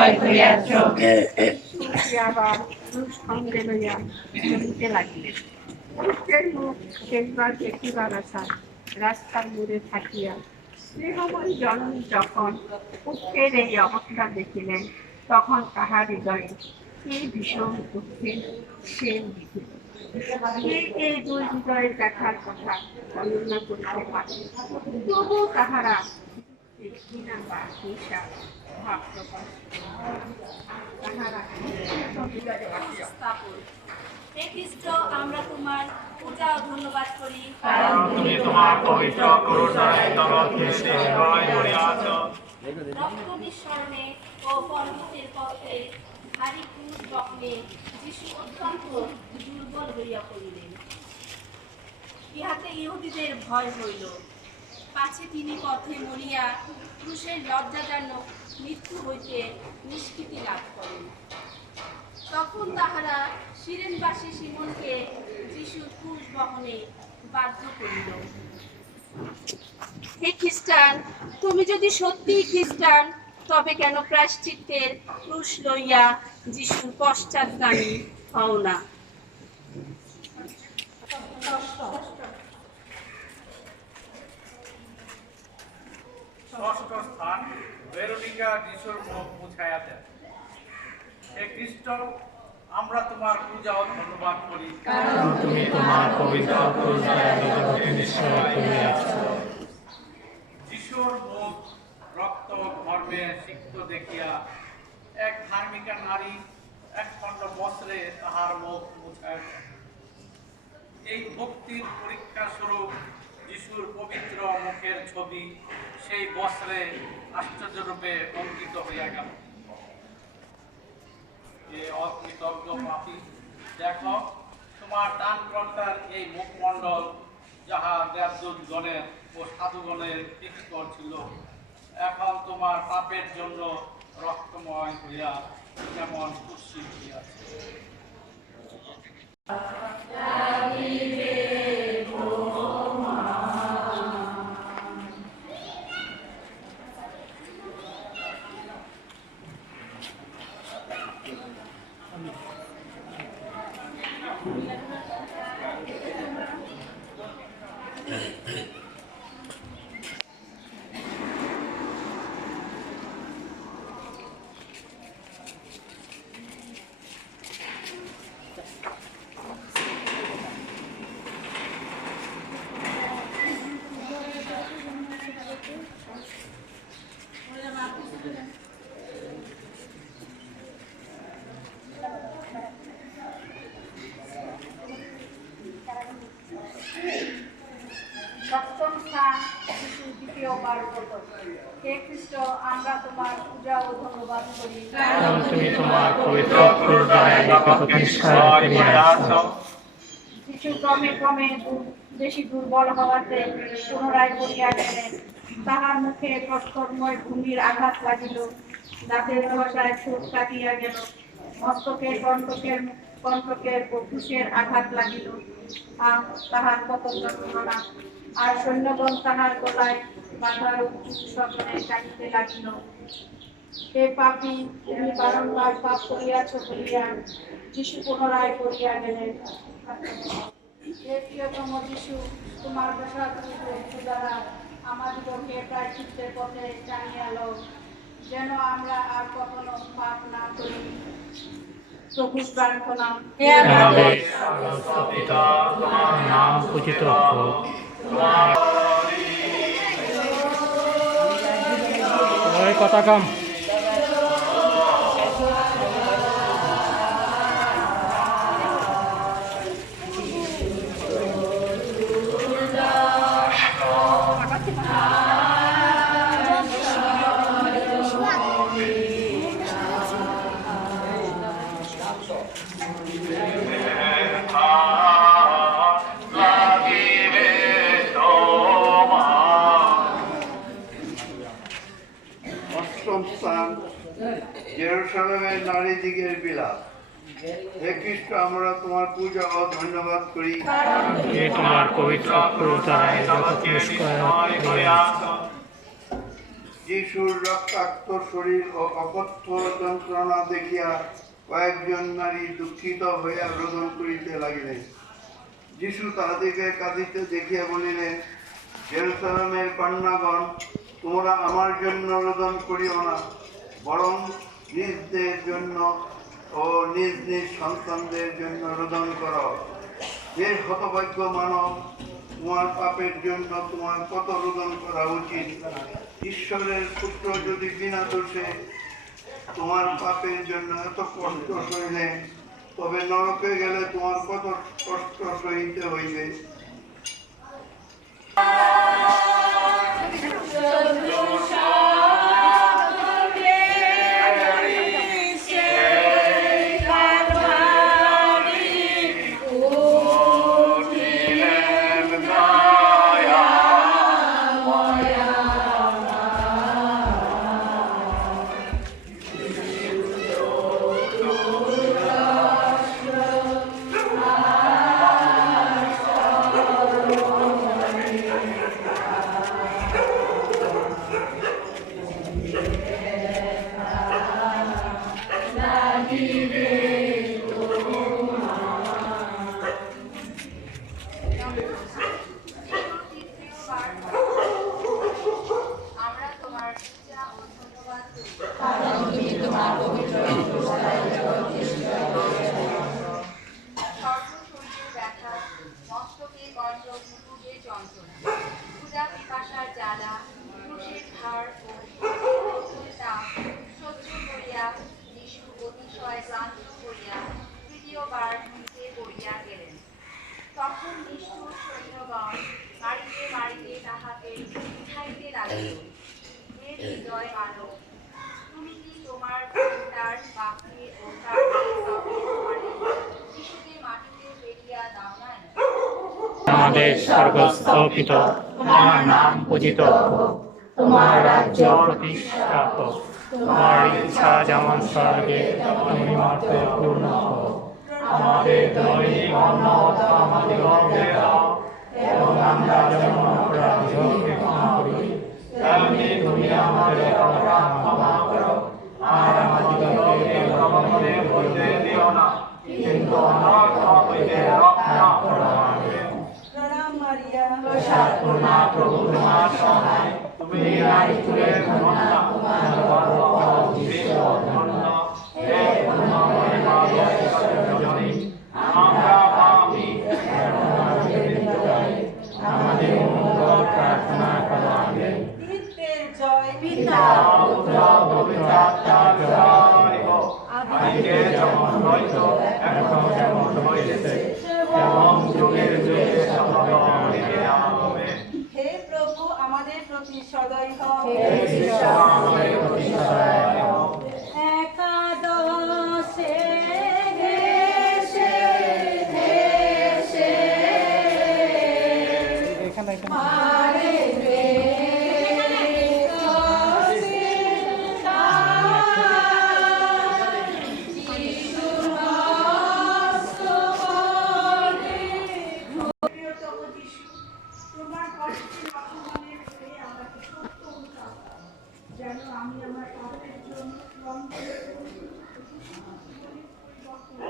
নিশ্চয় করিয়াছ। আবার সঙ্গে লইয়া চলিতে লাগিলেন। পুত্রের মুখ শেষবার দেখিবার আশা রাস্তার মোড়ে থাকিয়া স্নেহময়ী জননী যখন পুত্রের এই অবস্থা দেখিলেন, তখন তাহার হৃদয়ে কি ভীষণ দুঃখের শেল দিছিল। এই দুই হৃদয়ের দেখার কথা বর্ণনা করিতে পারে, তবু তাহারা ঘৃণা বা হিংসা ভাব প্রকাশ তাহারা হে খ্রিস্ট, আমরা তোমার পূজা ও ধন্যবাদ করি, কারণ তুমি তোমার পবিত্র ক্রুশ দ্বারা জগৎকে জয় করিয়াছ। রক্ত নিঃসরণে ও পরমতের পথে ভারী ক্রুশ বহনে যিশু অত্যন্ত দুর্বল হইয়া পড়িলেন। ইহাতে ইহুদিদের ভয় হইল, পাছে তিনি পথে মরিয়া ক্রুশের লজ্জাজনক মৃত্যু হইতে নিষ্কৃতি লাভ করেন। তখন তাহারা সিরেনবাসী সিমনকে যিশুর ক্রুশ বহনে বাধ্য করিল। হে খ্রিস্টান, তুমি যদি সত্যিই খ্রিস্টান, তবে কেন প্রায়শ্চিত্তের ক্রুশ লইয়া যিশুর পশ্চাৎগামী হও না? ষষ্ঠ স্থান, ভেরোনিকা যিশুর মুখ মুছাইয়া দেন। হে খ্রিস্ট, আমরা তোমার পূজা ও ধন্যবাদ করি, কারণ তুমি তোমার পবিত্র ক্রুশ দ্বারা জগৎকে নিশ্চয় করিয়াছ। যিশুর মুখ রক্ত ধর্মে সিক্ত দেখিয়া এক ধার্মিকা নারী এক খণ্ড বস্ত্রে তাহার মুখ মুছায় দেন। এই ভক্তির পরীক্ষা স্বরূপ যিশুর পবিত্র মুখের ছবি সেই বস্ত্রে আশ্চর্যরূপে অঙ্কিত হইয়া গেল। এ অকৃতজ্ঞ পাপী, দেখো তোমার দানকর্তার এই মুখমণ্ডল, যাহা দেবদূতগণের ও সাধুগণের প্রীতিকর ছিল, এখন তোমার পাপের জন্য রক্তময় হইয়া যেমন কুৎসিত হইয়াছে। সপ্তম স্থান, যিশুর দ্বিতীয়বার প্রকট। হে খ্রিস্ট, আমরা তোমার পূজা ও ধন্যবাদ করি, কারণ তুমি তোমার পবিত্র ক্রুশ দ্বারা জগৎকে নিশ্চয় করিয়াছ। যিশু ক্রমে ক্রমে বেশি দুর্বল হওয়াতে পুনরায় পড়িয়া গেলেন। তাহার মুখে প্রস্তরময় ভূমির আঘাত লাগিল, দাঁতের ঘষায় সুর কাটিয়া গেল, মস্তকের কণ্ঠকের ঘুষের আঘাত লাগিল, তাহার কত যন্ত্রণা। আর সৈন্যগণ তাহার গলায় বাঁধার উচ্চ স্বপ্নে কাটিতে লাগিল। হে পাপী, তুমি বারংবার পাপ করিয়াছ বলিয়া যিশু পুনরায় পড়িয়া গেলেন। হে প্রিয়তম যিশু, তোমার প্রসাদ দ্বারা আমাদিগকে প্রায়শ্চিত্তের পথে টানিয়া লও, যেন আমরা আর কখনো পাপ না করি। প্রভুর প্রার্থনা। হে আমাদের স্বর্গস্থ পিতা, তোমার নাম পূজিত হোক। কথা কম। জেরুসালেমের নারীদিগের বিলাপ। হে খ্রিস্ট, আমরা তোমার পূজা ও ধন্যবাদ করি, তুমি তোমার পবিত্র ক্রুশ দ্বারা জগৎকে নিষ্কয় করিয়াছ। যিশুর রক্তাক্ত শরীর ও অকথ্য যন্ত্রণা দেখিয়া কয়েকজন নারী দুঃখিত হইয়া রোদন করিতে লাগিলেন। যিশু তাহাদিকে কাঁদিতে দেখিয়া বলিলেন, জেরুসালেমের কন্যাগণ, তোমরা আমার জন্য রোদন করিও না, বরং নিজদের জন্য ও নিজ নিজ সন্তানদের জন্য রোদন করো। যে হতভাগ্য মানব, তোমার পাপের জন্য তোমার কত রোদন করা উচিত। ঈশ্বরের পুত্র যদি বিনা দোষে তোমার পাপের জন্য এত কষ্ট সইলে, তবে নরকে গেলে তোমার কত কষ্ট সইতে হইবে। তখন নিষ্ঠুর সৈন্যগণ মারিতে মারিতে তাহাকে উঠাইতে লাগিল। হে হৃদয় মানব, তুমি কি তোমার তার বাপকে ও তার শিশুকে মাটিতে ফেলিয়া দাও নাই? আমাদের স্বর্গস্থ পিতা, তোমার নাম পূজিত হোক, তোমার রাজ্য প্রতিষ্ঠা হোক, তোমার ইচ্ছা যেমন স্বর্গে তেমনি মর্তে পূর্ণ হোক। আমাদের দৈনিক অন্ন আমাদিগকে দাও, এবং আমরা যেমন অপরাধীকে ক্ষমা করি, তেমনি তুমি আমাদের অপরাধ ক্ষমা করো। আর আমাদিগকে প্রলোভনে পড়িতে দিও না, কিন্তু অনর্থ হইতে রক্ষা করো। আমেন। প্রণাম মারিয়া, প্রসাদপূর্ণা, প্রভু তোমার সহায়, তুমি নারীকুলে ধন্য, তোমার গর্ভফল যিশু ধন্য। হে পূর্ণময় মারিয়া, ঈশ্বরের জননী, আমরা পাপী, এখন আমাদের মৃত্যুকালে আমাদের মঙ্গল প্রার্থনা করো। আমেন। পিতৃর জয়, পিতা, পুত্র, পবিত্র আত্মার জয় হোক। আদিতে যেমন হইত, এখন যেমন হইতেছে, এবং যুগের যুগে সর্বকালে। আমেন। হে প্রভু, আমাদের প্রতি সদয় হও। হে খ্রিস্ট, আমাদের প্রতি সদয় হও। একাদশে ঘেষে ঘেষে মারে রে প্রিয়তম যিশু, তোমার কষ্টের অপমানের হয়ে আমাকে সত্য উদ্ধার দাও, যেন আমি আমার পাপের জন্য লঙ্ঘন করি, পরিবর্তন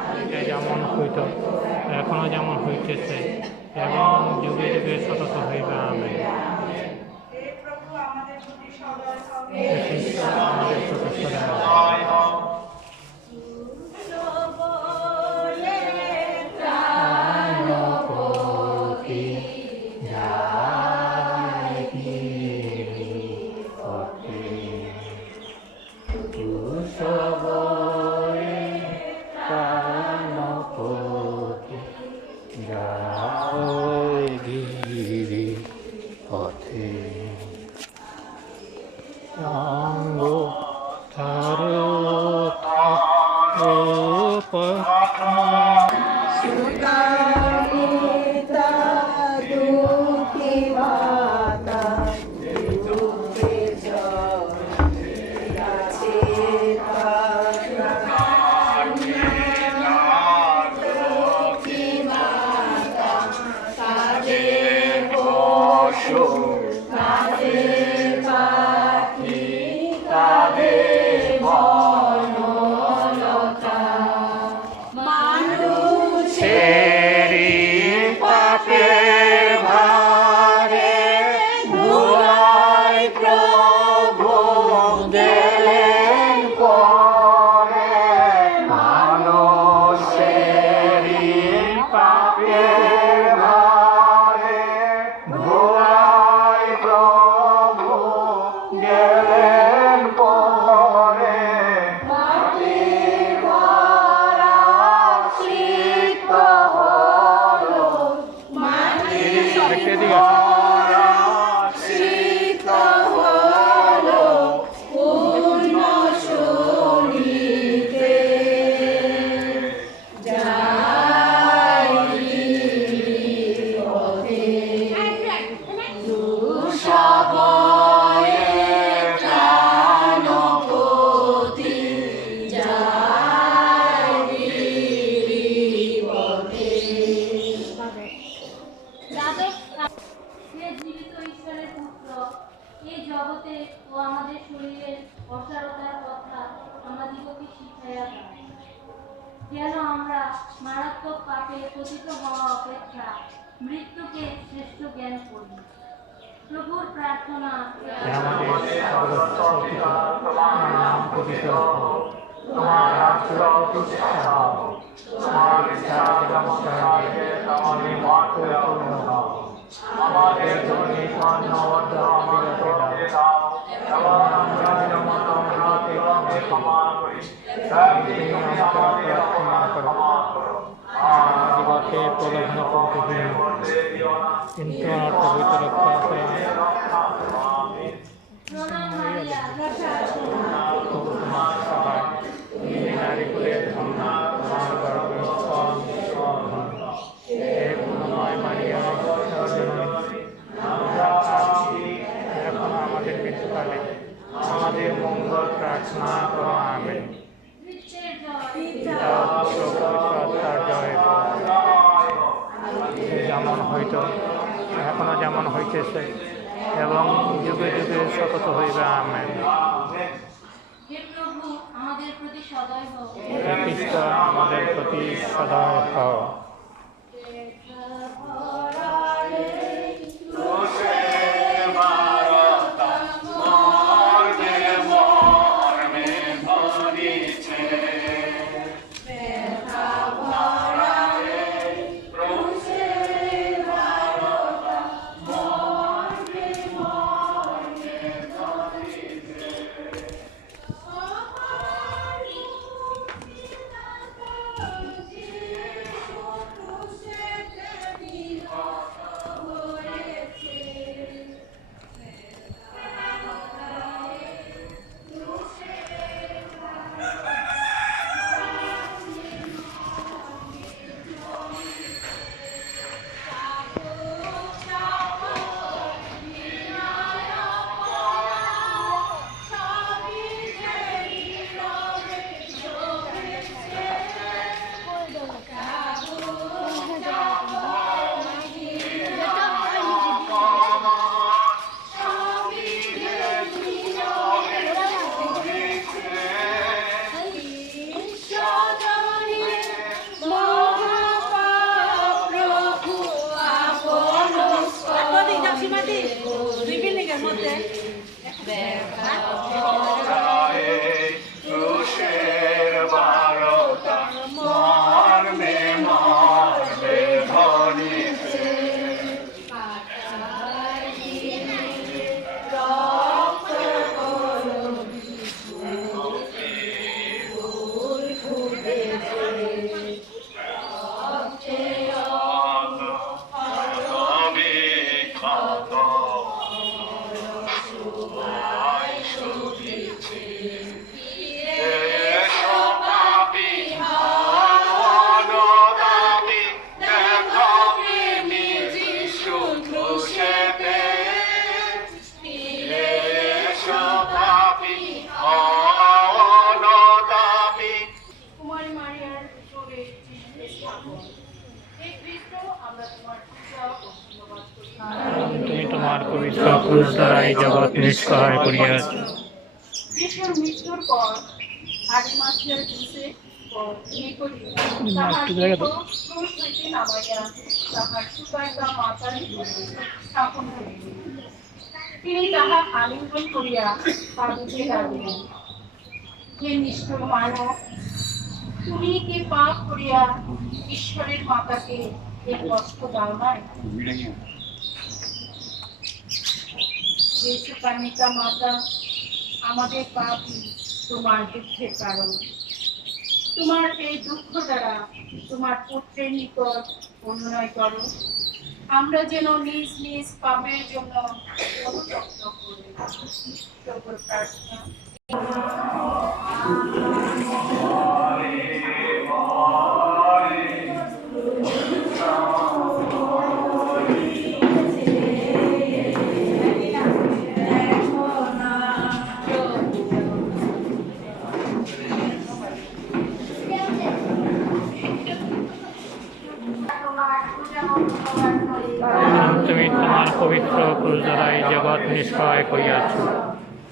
আদিতে যেমন হইত, এখনো যেমন হইতেছে, এবং যুগে যুগে সতত হইবে। আমেন। হে প্রভু, আমাদের প্রতি সদয় হও। হে খ্রিস্ট, আমাদের প্রতি সদয় হও। যায় গিরি পথে অঙ্গ তার এই জগতে ও আমাদের শরীরের অসারতার কথা আমাদিগকে শিখাইয়া দেয়, যেন আমরা মারাত্মক পাপে পতিত হওয়া অপেক্ষা মৃত্যুকে শ্রেষ্ঠ জ্ঞান করি। প্রভুর প্রার্থনা, তোমার নাম পূজিত হোক, তোমার রাজ্য প্রতিষ্ঠা হোক, তোমার ইচ্ছা যেমন স্বর্গে তেমনি মাটিতে পূর্ণ হোক। আমাদের দৈনিক অন্ন আমাদিগকে দাও, এবং আমরা যেমন অন্যকে ক্ষমা করি, তেমনি আমাদের ক্ষমা করো। আমাদিগকে প্রলোভনে পড়তে দিও না, কিন্তু আমার পবিত্র রক্ষা করো। প্রণাম মারিয়া, তোমার সহায়, তুমি নারীকুলের ধন্য, তোমার গর্ভের ফল ধন্য। হে পুণ্যময় মারিয়া, ঈশ্বরজননী, আমরা পাপী, এখন আমাদের মৃত্যুকালে আমাদের মঙ্গল প্রার্থনা করো। আমেন। কৃষ্ণের জয়, পিতা, পুত্র, পবিত্র আত্মার জয় হোক। যেমন হইত, এখনো যেমন হইতেছে, এবং যুগে যুগে সতত হইবে। আমেন। হে প্রভু, আমাদের প্রতি সদয় হও। হে খ্রিস্ট, আমাদের প্রতি সদয় হও। তোমার পবিত্র ক্রুশ দ্বারাই জগৎ নিষ্কার করিয়াছ। যিশুর মৃত্যুর পর আদি মাসের দিবসে তাহার দেহ ক্রুশ হইতে নামাইয়া তাহার সুতায়তা মাতার নিকটে স্থাপন করিলেন। তিনি তাহা আলিঙ্গন করিয়া কাঁদিতে লাগিলেন, হে নিষ্ঠুর মানব, তুমি কি পাপ করিয়া ঈশ্বরের মাতাকে এই কষ্ট দাও নাই? যিশু কানিকা মাতা, আমাদের পাপই তোমার দুঃখের কারণ। তোমার এই দুঃখ দ্বারা তোমার পুত্রের নিকট অনুনয় করো, আমরা যেন নিজ নিজ পাপের জন্য অনুতপ্ত করি। প্রভুর প্রার্থনা। তুমি তোমার পবিত্র ক্রুশ দ্বারাই জগৎ নিষ্কার করিয়াছ।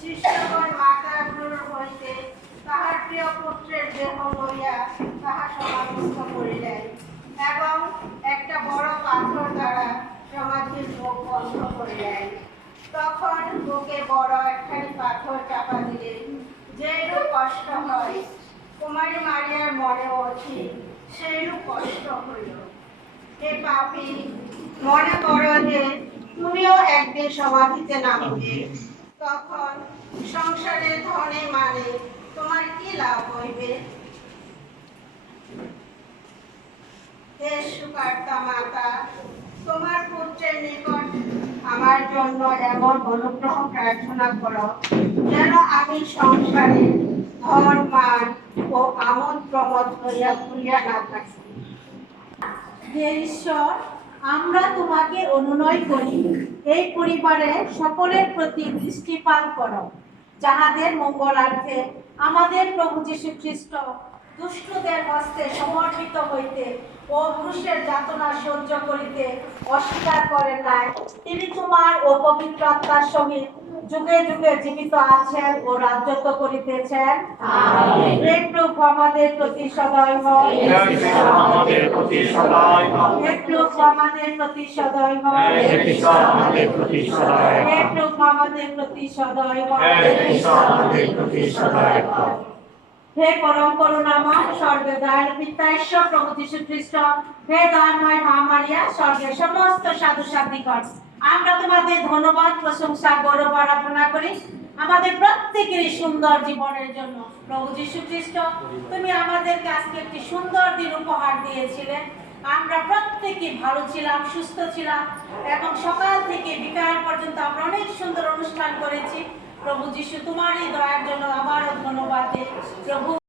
শিষ্যগণ মাতার ক্রুশ হইতে তাহার প্রিয় পুত্রের দেহ লইয়া তাহা সমাধিস্থ করিলেন এবং একটা বড় পাথর দ্বারা সমাধির মুখ বন্ধ করিলেন। তখন বুকে বড় একখানি পাথর চাপা দিলেন। যেরূপ কষ্ট হয় কুমারী মারিয়ার মনেও ঠিক সেইরূপ কষ্ট হইল। হে পাপী, মনে করো যে তুমিও একদিন সমাধিতে নামবে, তখন সংসারের ধনে মানে তোমার কি লাভ হইবে? হে সুকার্তা মাতা, তোমার পুত্রের নিকট আমার জন্য এমন অনুগ্রহ প্রার্থনা করো যেন আমি সংসারে ধন মান ও আমোদ প্রমোদ হইয়া ভুলিয়া না থাকি। হে ঈশ্বর, আমরা তোমাকে অনুনয় করি, এই পরিবারে সকলের প্রতি দৃষ্টিপাত করো, যাহাদের মঙ্গলার্থে আমাদের প্রভু যীশু খ্রিস্ট দুষ্টদের হস্তে সমর্পিত হইতে ও ক্রুশের যাতনা সহ্য করিতে অস্বীকার করেন নাই। তিনি তোমার ও পবিত্র আত্মার সহিত যুগে যুগে জীবিত আছেন ও রাজত্ব করিতেছেন। আমেন। হে প্রভু আমাদের প্রতি সদয় হও। আমাদের প্রতি সদয় হও। হে প্রভু আমাদের প্রতি সদয় হও। হে কৃষ্ণ আমাদের প্রতি সদয় হে হও। প্রভু আমাদের প্রতি সদয় হও। হে কৃষ্ণ আমাদের প্রতি সদয় হও। হে পরম করুণাময় স্বর্গে দয়ালু পিতা ঈশ্বর প্রভু যীশু খ্রিস্ট, হে দয়াময় মা মারিয়া, স্বর্গের সমস্ত সাধু সাধ্বীগণ, আমরা তোমাদের ধন্যবাদ, প্রশংসা, গৌরব আরাধনা করি আমাদের প্রত্যেকেরই সুন্দর জীবনের জন্য। প্রভু যীশু খ্রিস্ট, তুমি আমাদেরকে আজকে একটি সুন্দর দিন উপহার দিয়েছিলে। আমরা প্রত্যেকে ভালো ছিলাম, সুস্থ ছিলাম এবং সকাল থেকে বিকাল পর্যন্ত আমরা অনেক সুন্দর অনুষ্ঠান করেছি। প্রভু যীশু, তোমারই দয়ার জন্য আবারও ধন্যবাদ। প্রভু